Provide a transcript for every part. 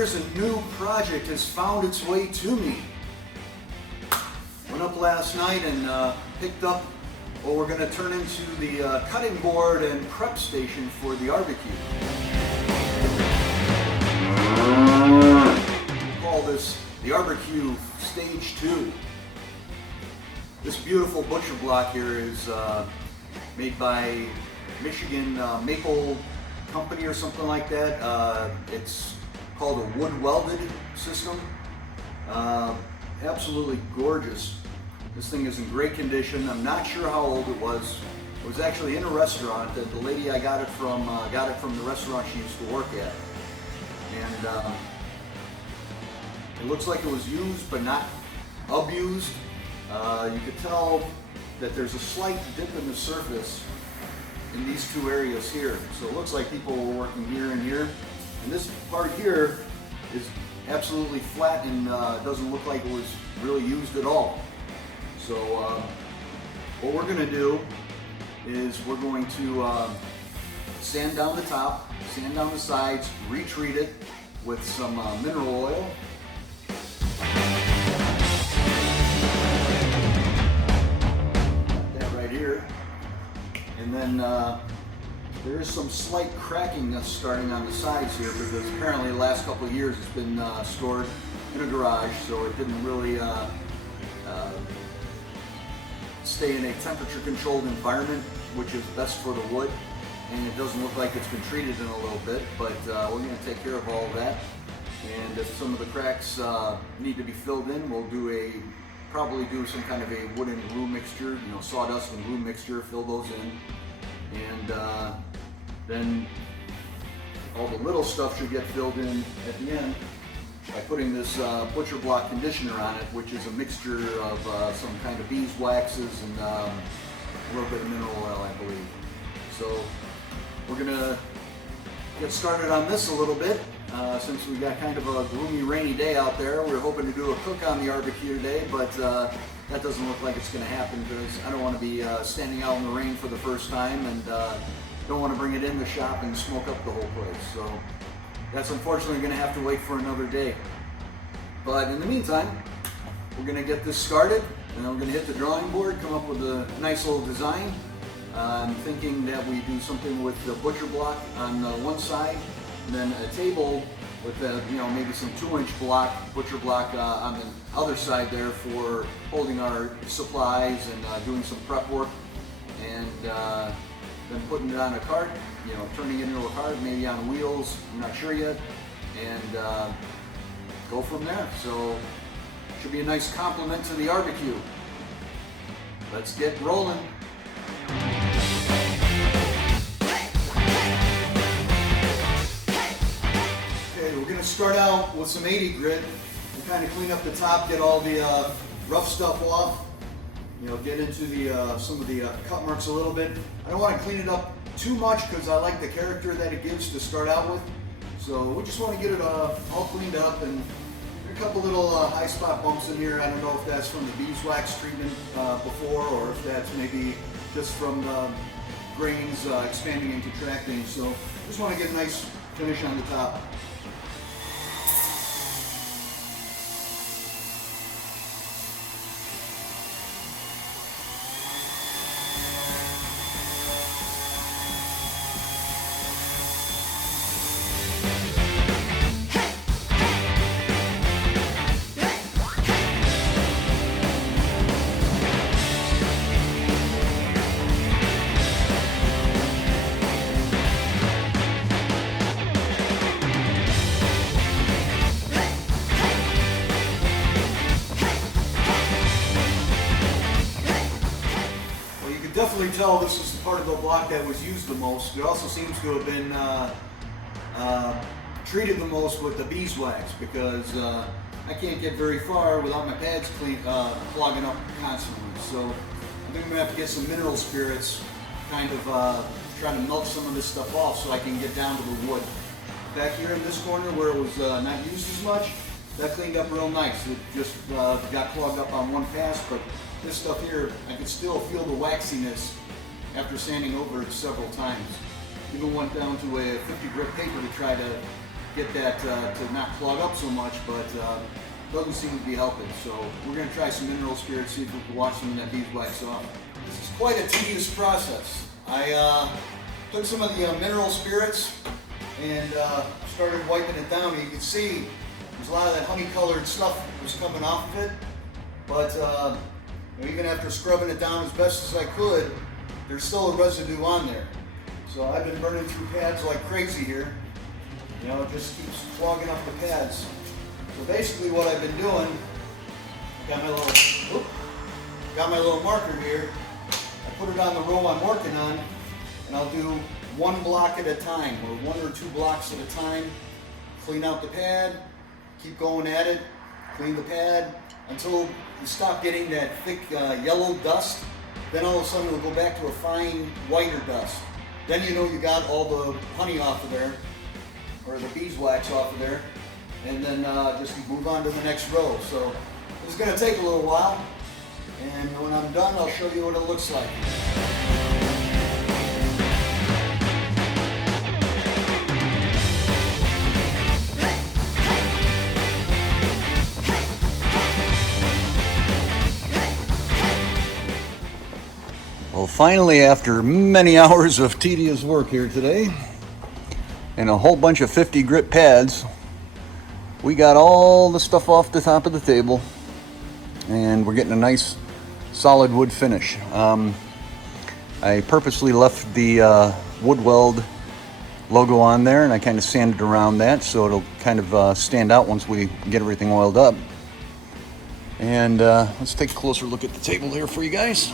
there's a new project has found its way to me. Went up last night and picked up what we're going to turn into the cutting board and prep station for the barbecue. We call this the barbecue stage 2. This beautiful butcher block here is made by Michigan Maple Company or something like that. It's called a wood welded system. Absolutely gorgeous. This thing is in great condition. I'm not sure how old it was. It was actually in a restaurant. The lady I got it from the restaurant she used to work at. And it looks like it was used but not abused. You could tell that there's a slight dip in the surface in these two areas here. So it looks like people were working here and here. And this part here is absolutely flat and doesn't look like it was really used at all. So what we're going to do is we're going to sand down the top, sand down the sides, retreat it with some mineral oil. That right here. And then there is some slight cracking that's starting on the sides here because apparently the last couple of years it's been stored in a garage, so it didn't really stay in a temperature-controlled environment, which is best for the wood. And it doesn't look like it's been treated in a little bit, but we're going to take care of all of that. And if some of the cracks need to be filled in, we'll probably do some kind of a wood and glue mixture, sawdust and glue mixture, fill those in. And then all the little stuff should get filled in at the end by putting this butcher block conditioner on it, which is a mixture of some kind of beeswaxes and a little bit of mineral oil, I believe. So we're gonna get started on this a little bit. Since we got kind of a gloomy, rainy day out there, we're hoping to do a cook on the barbecue today, but that doesn't look like it's going to happen because I don't want to be standing out in the rain for the first time, and don't want to bring it in the shop and smoke up the whole place. So that's unfortunately going to have to wait for another day. But in the meantime, we're going to get this started, and then we're going to hit the drawing board, come up with a nice little design. I'm thinking that we do something with the butcher block on one side, and then a table with maybe some 2-inch butcher block on the other side there for holding our supplies and doing some prep work, and then putting it on a cart, turning it into a cart, maybe on wheels, I'm not sure yet, and go from there. So should be a nice complement to the barbecue. Let's get rolling. We're going to start out with some 80 grit and kind of clean up the top, get all the rough stuff off, get into the some of the cut marks a little bit. I don't want to clean it up too much because I like the character that it gives to start out with. So we just want to get it all cleaned up, and there are a couple little high spot bumps in here. I don't know if that's from the beeswax treatment before, or if that's maybe just from the grains expanding and contracting. So just want to get a nice finish on the top. Definitely tell this is the part of the block that was used the most. It also seems to have been treated the most with the beeswax because I can't get very far without my pads clogging up constantly. So I think I'm gonna have to get some mineral spirits, kind of try to melt some of this stuff off so I can get down to the wood. Back here in this corner where it was not used as much, that cleaned up real nice. It just got clogged up on one pass, but this stuff here, I can still feel the waxiness after sanding over it several times. Even went down to a 50 grit paper to try to get that to not clog up so much, but doesn't seem to be helping. So we're going to try some mineral spirits, see if we can wash some of that beeswax off. This is quite a tedious process. I took some of the mineral spirits and started wiping it down. You can see there's a lot of that honey-colored stuff was coming off of it, but even after scrubbing it down as best as I could, there's still a residue on there. So I've been burning through pads like crazy here. You know, it just keeps clogging up the pads. So basically what I've been doing, got my little marker here. I put it on the row I'm working on, and I'll do one block at a time, or 1 or 2 blocks at a time. Clean out the pad, keep going at it, clean the pad, until you stop getting that thick yellow dust. Then all of a sudden it'll go back to a fine whiter dust. Then you know you got all the honey off of there, or the beeswax off of there, and then just move on to the next row. So it's going to take a little while, and when I'm done I'll show you what it looks like. Well, finally, after many hours of tedious work here today, and a whole bunch of 50 grit pads, we got all the stuff off the top of the table, and we're getting a nice solid wood finish. I purposely left the wood weld logo on there, and I kind of sanded around that so it'll kind of stand out once we get everything oiled up. And let's take a closer look at the table here for you guys.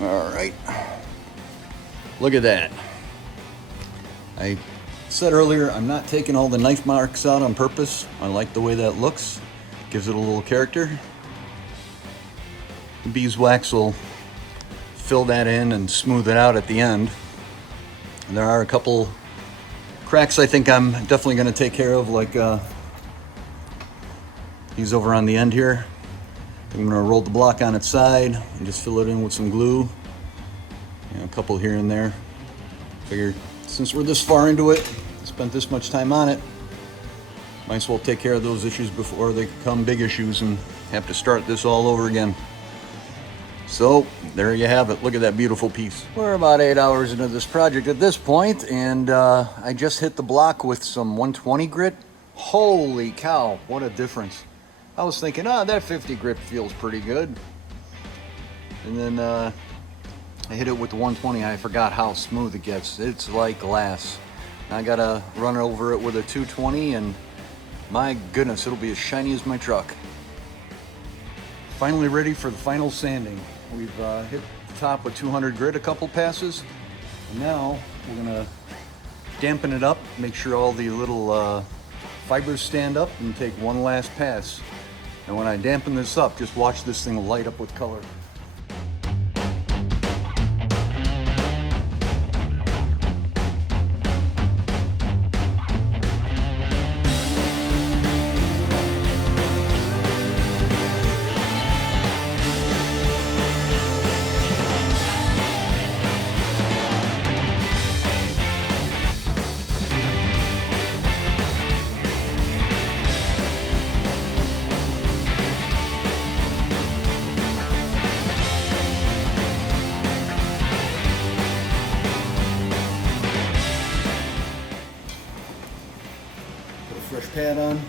All right, look at that. I said earlier, I'm not taking all the knife marks out on purpose. I like the way that looks. Gives it a little character. The beeswax will fill that in and smooth it out at the end. And there are a couple cracks I think I'm definitely going to take care of, like these over on the end here. I'm going to roll the block on its side and just fill it in with some glue. You know, a couple here and there. Figured since we're this far into it, spent this much time on it, might as well take care of those issues before they become big issues and have to start this all over again. So there you have it. Look at that beautiful piece. We're about 8 hours into this project at this point, and I just hit the block with some 120 grit. Holy cow, what a difference. I was thinking, that 50 grit feels pretty good. And then I hit it with the 120. I forgot how smooth it gets. It's like glass. I gotta run over it with a 220, and my goodness, it'll be as shiny as my truck. Finally ready for the final sanding. We've hit the top with 200 grit a couple passes. And now we're gonna dampen it up, make sure all the little fibers stand up, and take one last pass. And when I dampen this up, just watch this thing light up with color. Fresh pad on.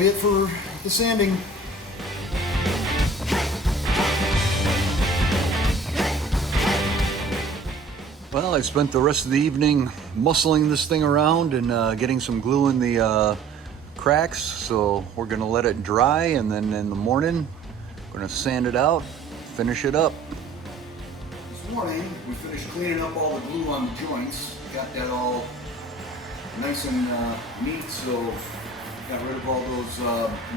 be it for the sanding. Well, I spent the rest of the evening muscling this thing around and getting some glue in the cracks. So we're gonna let it dry, and then in the morning, we're gonna sand it out, finish it up. This morning, we finished cleaning up all the glue on the joints. Got that all nice and neat, so got rid of all those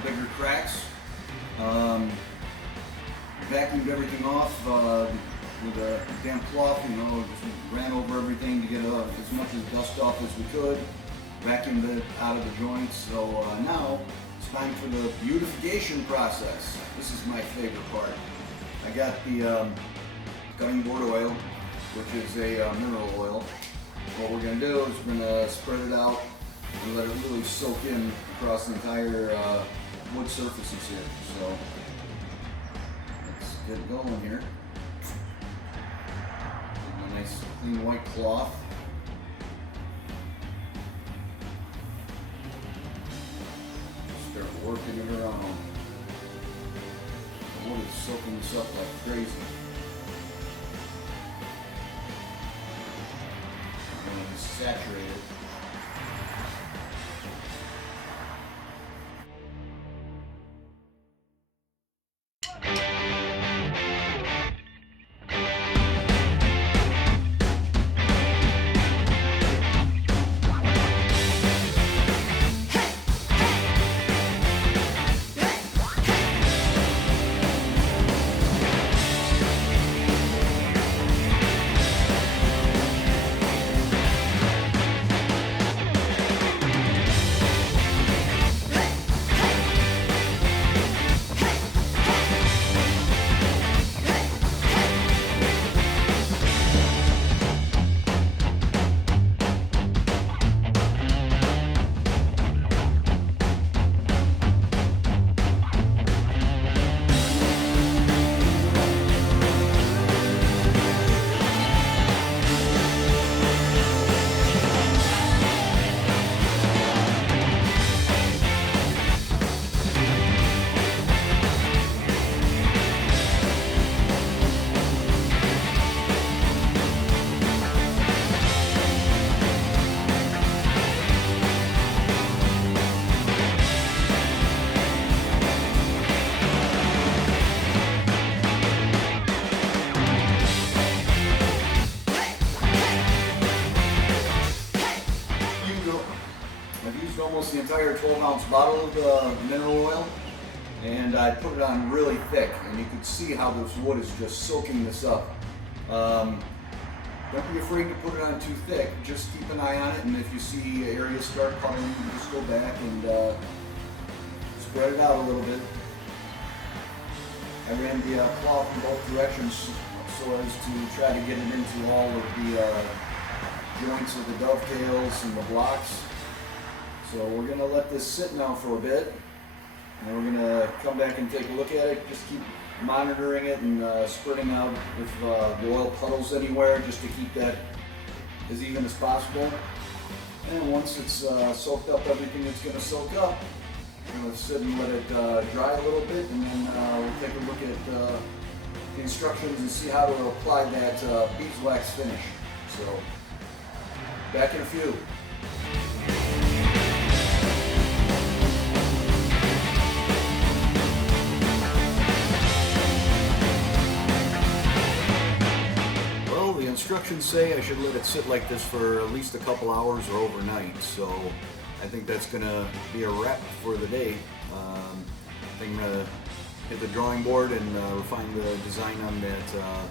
bigger cracks. Vacuumed everything off with a damp cloth, just ran over everything to get as much of the dust off as we could. Vacuumed it out of the joints. So now it's time for the beautification process. This is my favorite part. I got the cutting board oil, which is a mineral oil. What we're going to do is we're going to spread it out and let it really soak in across the entire wood surfaces here. So let's get it going here. A nice clean white cloth. Start working it around. The wood is soaking this up like crazy. I'm going to saturate it. Almost the entire 12-ounce bottle of the mineral oil, and I put it on really thick, and you can see how this wood is just soaking this up. Don't be afraid to put it on too thick. Just keep an eye on it, and if you see areas start puddling, you can just go back and spread it out a little bit. I ran the cloth in both directions so as to try to get it into all of the joints of the dovetails and the blocks. So we're going to let this sit now for a bit, and then we're going to come back and take a look at it. Just keep monitoring it and spreading out if the oil puddles anywhere, just to keep that as even as possible. And once it's soaked up everything it's going to soak up, we're going to sit and let it dry a little bit, and then we'll take a look at the instructions and see how to apply that beeswax finish. So back in a few. Instructions say I should let it sit like this for at least a couple hours or overnight, so I think that's going to be a wrap for the day. I think I'm going to hit the drawing board and refine the design on that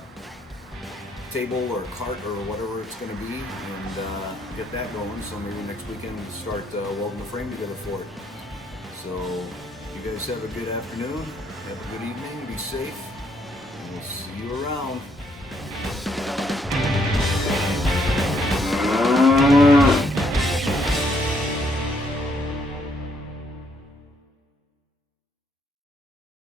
table or cart or whatever it's going to be, and get that going, so maybe next weekend we'll start welding the frame together for it. So you guys have a good afternoon, have a good evening, be safe, and we'll see you around.